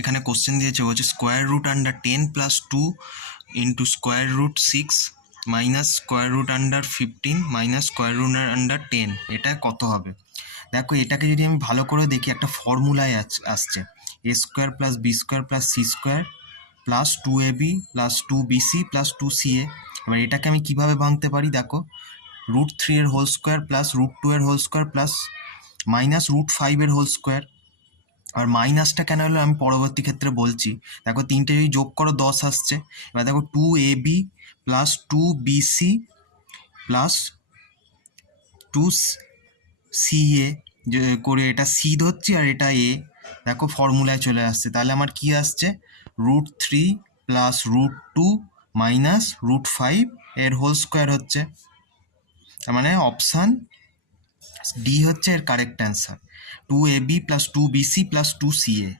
এখানে কোশ্চেন দিয়েছে হচ্ছে square root under 10 plus 2 into square root 6 minus square root under 15 minus square root under 10, এটা কত হবে? দেখো এটাকে যদি আমি ভালো করে দেখি একটা ফর্মুলায় আসছে a square plus b square plus c square plus 2ab plus 2bc plus 2ca। এবার এটাকে আমি কিভাবে ভাঙতে পারি? দেখো √3 এর হোল স্কোয়ার প্লাস √2 এর হোল স্কোয়ার প্লাস মাইনাস √5 এর হোল স্কোয়ার। আর মাইনাসটা কেন হলো আমি পরবর্তী ক্ষেত্রে বলছি। দেখো তিনটে যদি যোগ করো 10 আসছে। এবার দেখো 2ab plus 2bc plus 2ca করে এটা সি ধরছি আর এটা এ, দেখো ফর্মুলায় চলে আসছে। তাহলে আমার কি আসছে? √3 প্লাস √2 মাইনাস √5 এর হোল স্কোয়ার হচ্ছে। মানে অপশান ডি হচ্ছে এর correct answer, 2ab plus 2bc plus 2ca।